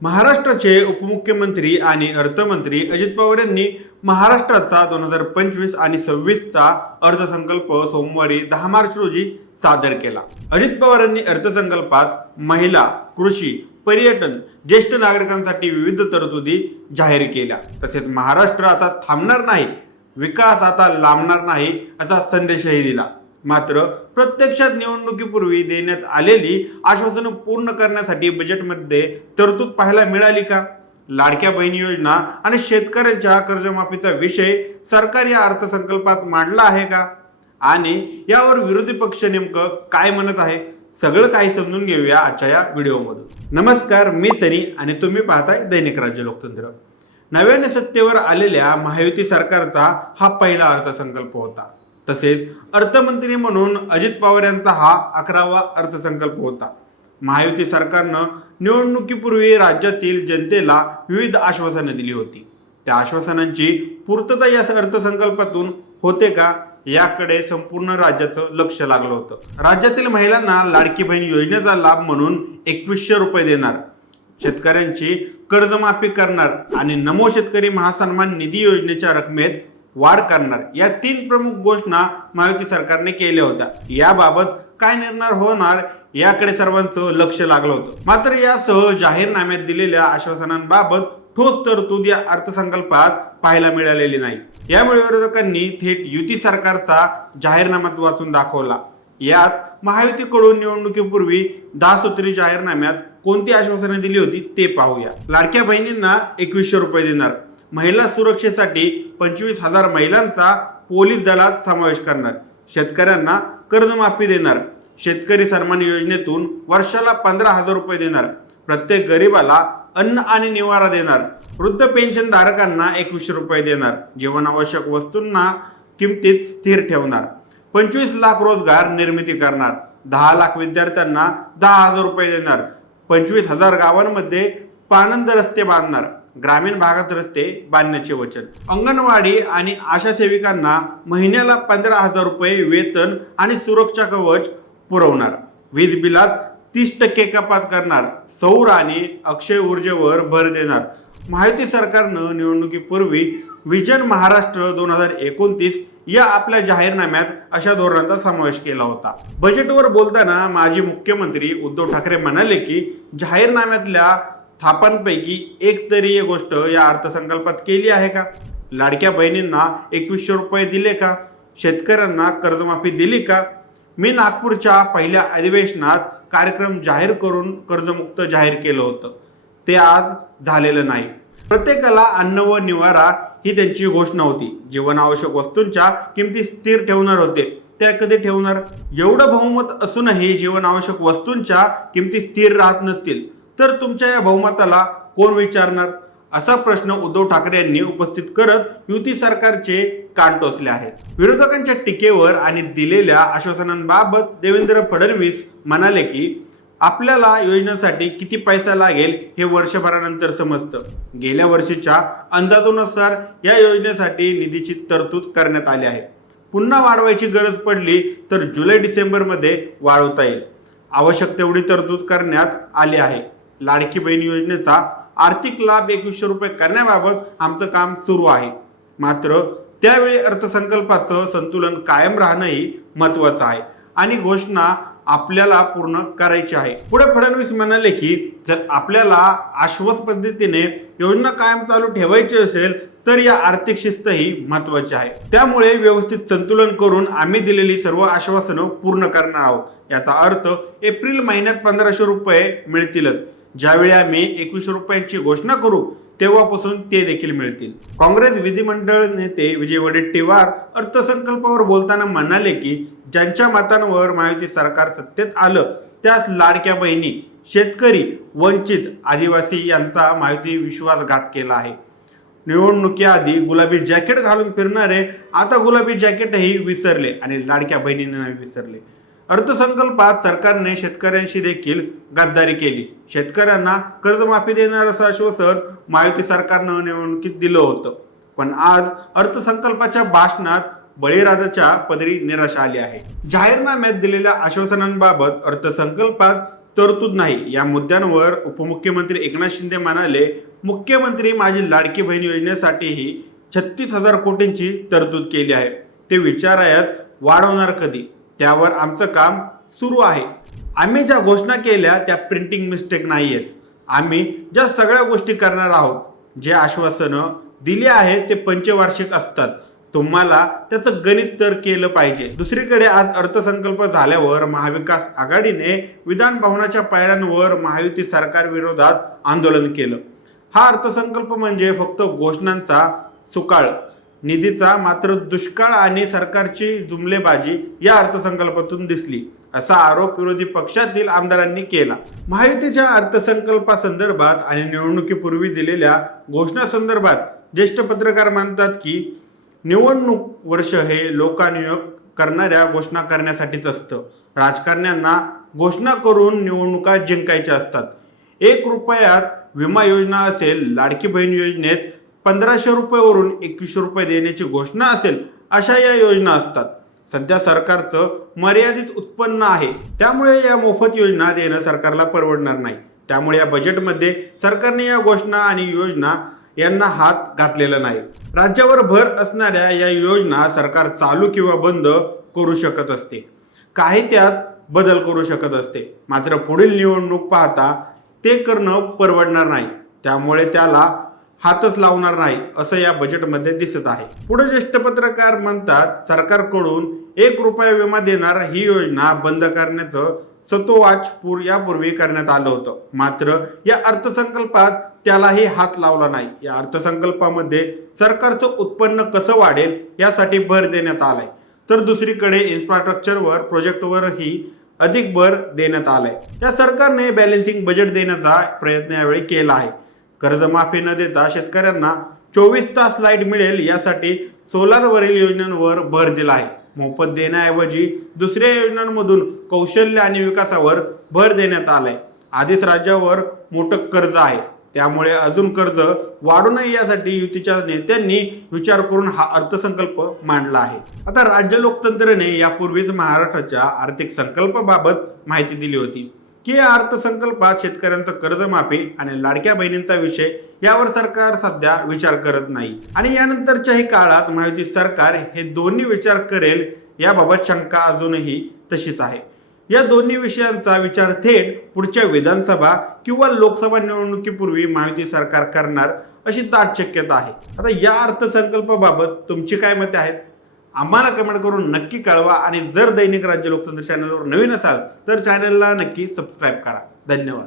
महाराष्ट्राचे उपमुख्यमंत्री आणि अर्थमंत्री अजित पवार यांनी महाराष्ट्राचा 2025 आणि 26चा अर्थसंकल्प सोमवारी 10 मार्च रोजी सादर केला। अजित पवार यांनी अर्थसंकल्पात महिला, कृषी, पर्यटन, ज्येष्ठ नागरिकांसाठी विविध तरतुदी जाहीर केल्या। तसेच महाराष्ट्र आता थांबणार नाही, विकास आता लांबणार नाही असा संदेशही दिला। मात्र प्रत्यक्षात निवडणुकीपूर्वी देण्यात आलेली आश्वासनं पूर्ण करण्यासाठी बजेटमध्ये तरतूद पाहायला मिळाली का? लाडक्या बहिणी योजना आणि शेतकऱ्यांच्या कर्जमाफीचा विषय सरकार या अर्थसंकल्पात मांडला आहे का? आणि यावर विरोधी पक्ष नेमकं काय म्हणत आहे? सगळं काही समजून घेऊया आजच्या या व्हिडिओमधून। नमस्कार, मी सनी आणि तुम्ही पाहताय दैनिक राज्य लोकतंत्र। नव्याने सत्तेवर आलेल्या महायुती सरकारचा हा पहिला अर्थसंकल्प होता। तसेच अर्थमंत्री म्हणून अजित पवार यांचा हा 11वा अर्थसंकल्प होता। महायुती सरकारनं निवडणुकीपूर्वी राज्यातील जनतेला विविध आश्वासनं दिली होती। त्या आश्वासनांची पूर्तता या अर्थसंकल्पातून होते का, याकडे संपूर्ण राज्याचं लक्ष लागलं होतं। राज्यातील महिलांना लाडकी बहीण योजनेचा लाभ म्हणून 2100 रुपये देणार, शेतकऱ्यांची कर्जमाफी करणार आणि नमो शेतकरी महासन्मान निधी योजनेच्या रकमेत वाढ करणार, या 3 प्रमुख घोषणा महायुती सरकारने केल्या होत्या। याबाबत काय निर्णय होणार याकडे सर्वांचं लक्ष लागलं होतं। मात्र यासह जाहीरनाम्यात दिलेल्या आश्वासनांबाबत ठोस तरतूद या अर्थसंकल्पात पाहायला मिळालेली नाही। यामुळे विरोधकांनी थेट युती सरकारचा जाहीरनामा वाचून दाखवला। यात महायुतीकडून निवडणुकीपूर्वी 10 सूत्री जाहीरनाम्यात कोणती आश्वासने दिली होती ते पाहूया। लाडक्या बहिणींना 2100 रुपये देणार, महिला सुरक्षेसाठी 25,000 महिलांचा पोलीस दलात समावेश करणार, शेतकऱ्यांना कर्जमाफी देणार, शेतकरी सन्मान योजनेतून वर्षाला 15,000 रुपये देणार, प्रत्येक गरीबाला अन्न आणि निवारा देणार, वृद्ध पेन्शन धारकांना 2100 रुपये देणार, जीवनावश्यक वस्तूंना किमतीत स्थिर ठेवणार, 25 लाख रोजगार निर्मिती करणार, 10 लाख विद्यार्थ्यांना 10,000 रुपये देणार, 25,000 गावांमध्ये पाणंद रस्ते बांधणार, ग्रामीण भागात रस्ते बांधण्याचे वचन, अंगणवाडी आणि आशा सेविकांना महिन्याला 15,000 रुपये वेतन आणि सुरक्षा कवच पुरवणार, वीज बिलात 30% कपात करणार, सौर आणि अक्षय ऊर्जेवर भर देणार। महायुती सरकारनं निवडणुकीपूर्वी विजन महाराष्ट्र 2029 या आपल्या जाहीरनाम्यात अशा धोरणांचा समावेश केला होता। बजेटवर बोलताना माजी मुख्यमंत्री उद्धव ठाकरे म्हणाले की जाहीरनाम्यातल्या थापांपैकी एक तरी गोष्ट या अर्थसंकल्पात केली आहे का? लाडक्या बहिणींना 2100 रुपये दिले का? शेतकऱ्यांना कर्जमाफी दिली का? मी नागपूरच्या पहिल्या अधिवेशनात कार्यक्रम जाहीर करून कर्जमुक्त जाहीर केलं होतं, ते आज झालेलं नाही। प्रत्येकाला अन्न व निवारा ही त्यांची घोषणा होती। जीवनावश्यक वस्तूंच्या किमती स्थिर ठेवणार होते, त्या कधी ठेवणार? एवढं बहुमत असूनही जीवनावश्यक वस्तूंच्या किमती स्थिर राहत नसतील तर तुमच्या या बहुमताला कोण विचारणार, असा प्रश्न उद्धव ठाकरे यांनी उपस्थित करत युती सरकारचे कान टोचले आहेत। विरोधकांच्या टीकेवर आणि दिलेल्या आश्वासनांबाबत देवेंद्र फडणवीस म्हणाले की आपल्याला योजनेसाठी किती पैसा लागेल हे वर्षभरानंतर समजतं। गेल्या वर्षीच्या अंदाजानुसार या योजनेसाठी निधीची तरतूद करण्यात आली आहे। पुन्हा वाढवायची गरज पडली तर जुलै-डिसेंबर मध्ये वाढवता येईल। आवश्यक तेवढी तरतूद करण्यात आली आहे। लाडकी बहीण योजनेचा आर्थिक लाभ 2100 रुपये करण्याबाबत आमचं काम सुरू आहे। मात्र त्यावेळी अर्थसंकल्पाचं संतुलन कायम राहणंही महत्वाचं आहे आणि घोषणा आपल्याला पूर्ण करायची आहे। पुढे फडणवीस म्हणाले की जर आपल्याला आश्वास पद्धतीने योजना कायम चालू ठेवायची असेल तर या आर्थिक शिस्त ही महत्वाची आहे। त्यामुळे व्यवस्थित संतुलन करून आम्ही दिलेली सर्व आश्वासनं पूर्ण करणार आहोत। याचा अर्थ एप्रिल महिन्यात 1500 रुपये मिळतीलच। ज्यावेळी आम्ही 2100 रुपयांची घोषणा करू तेव्हापासून ते देखील मिळतील। काँग्रेस विधिमंडळ नेते विजय वडेट्टीवार अर्थसंकल्पावर बोलताना म्हणाले की ज्यांच्या मतांवर महायुती सरकार सत्तेत आलं त्यास लाडक्या बहिणी, शेतकरी, वंचित, आदिवासी यांचा महायुती विश्वासघात केला आहे। निवडणुकीआधी गुलाबी जॅकेट घालून फिरणारे आता गुलाबी जॅकेटही विसरले आणि लाडक्या बहिणींना विसरले। अर्थसंकल्पात सरकारने शेतकऱ्यांशी देखील गद्दारी केली। शेतकऱ्यांना कर्जमाफी देणार असं आश्वासन महायुती सरकारनं निवडणुकीत दिलं होतं, पण आज अर्थसंकल्पाच्या भाषणात बळीराजाच्या पदरी निराशा आली आहे। जाहीरनाम्यात दिलेल्या आश्वासनांबाबत अर्थसंकल्पात तरतूद नाही या मुद्द्यांवर उपमुख्यमंत्री एकनाथ शिंदे म्हणाले, मुख्यमंत्री माझी लाडकी बहीण योजनेसाठीही 36,000 कोटींची तरतूद केली आहे. ते विचारायात वाढवणार कधी, त्यावर आमचं काम सुरू आहे. आम्ही ज्या घोषणा केल्या त्या प्रिंटिंग मिस्टेक नाही आहेत. आम्ही ज्या सगळ्या गोष्टी करणार आहोत, जे आश्वासनं दिली आहेत ते पंचवार्षिक असतात. तुम्हाला त्याचं गणित तर केलं पाहिजे. दुसरीकडे आज अर्थसंकल्प झाल्यावर महाविकास आघाडीने विधान भवनाच्या पायऱ्यांवर महायुती सरकार विरोधात आंदोलन केलं. हा अर्थसंकल्प म्हणजे फक्त घोषणांचा सुकाळ, निधीचा मात्र दुष्काळ आणि सरकारची जुमलेबाजी या अर्थसंकल्पातून दिसली, असा आरोप विरोधी पक्षातील आमदारांनी केला. महायुतीच्या अर्थसंकल्पासंदर्भात आणि निवडणुकीपूर्वी दिलेल्या घोषणासंदर्भात ज्येष्ठ पत्रकार मानतात की निवडणूक वर्ष हे लोकानियोग करणाऱ्या घोषणा करण्यासाठीच असतं. राजकारण्यांना घोषणा करून निवडणुका जिंकायच्या असतात. 1 रुपयात विमा योजना असेल, लाडकी बहीण योजनेत 1500 रुपयेवरून 2100 रुपये देण्याची घोषणा असेल, अशा या योजना असतात. सध्या सरकारचं मर्यादित उत्पन्न आहे, त्यामुळे या मोफत योजना देणं सरकारला परवडणार नाही. त्यामुळे या बजेटमध्ये सरकारने या घोषणा आणि योजना यांना हात घातलेला नाही. राज्यावर भर असणाऱ्या या योजना सरकार चालू किंवा बंद करू शकत असते, काही त्यात बदल करू शकत असते. मात्र पुढील निवडणूक पाहता ते करणं परवडणार नाही, त्यामुळे त्याला हातच लावणार नाही असं या बजेटमध्ये दिसत आहे. पुढे ज्येष्ठ पत्रकार म्हणतात, सरकारकडून 1 रुपया विमा देणार ही योजना बंद करण्याचं सतोवाच यापूर्वी करण्यात आलं होतं. मात्र या अर्थसंकल्पात त्यालाही हात लावला नाही. या अर्थसंकल्पामध्ये सरकारचं उत्पन्न कसं वाढेल यासाठी भर देण्यात आलाय, तर दुसरीकडे इन्फ्रास्ट्रक्चरवर प्रोजेक्टवरही अधिक भर देण्यात आलाय. या सरकारने बॅलन्सिंग बजेट देण्याचा प्रयत्न यावेळी केला आहे. कर्जमाफी न देता शेतकऱ्यांना 24 तास लाईट मिळेल यासाठी सोलारवरील योजनांवर भर दिला आहे. मोफत देण्याऐवजी दुसऱ्या योजनांमधून कौशल्य आणि विकासावर भर देण्यात आलाय. आधीच राज्यावर मोठं कर्ज आहे, त्यामुळे अजून कर्ज वाढू नये यासाठी युतीच्या नेत्यांनी विचार करून हा अर्थसंकल्प मांडला आहे. आता राज्य लोकतंत्रने यापूर्वीच महाराष्ट्राच्या आर्थिक संकल्पाबाबत माहिती दिली होती की या अर्थसंकल्पात शेतकऱ्यांचं कर्जमाफी आणि लाडक्या बहिणींचा विषय यावर सरकार सध्या विचार करत नाही आणि यानंतरच्याही काळात महायुती सरकार हे दोन्ही विचार करेल याबाबत शंका अजूनही तशीच आहे. या दोन्ही विषयांचा विचार थेट पुढच्या विधानसभा किंवा लोकसभा निवडणुकीपूर्वी महायुती सरकार करणार अशी दाट शक्यता आहे. आता या अर्थसंकल्पाबाबत तुमची काय मते आहेत, आम्हाला कमेंट करून नक्की कळवा आणि जर दैनिक राज्य लोकतंत्र चॅनलवर नवीन असाल तर चॅनलला नक्की सबस्क्राईब करा. धन्यवाद.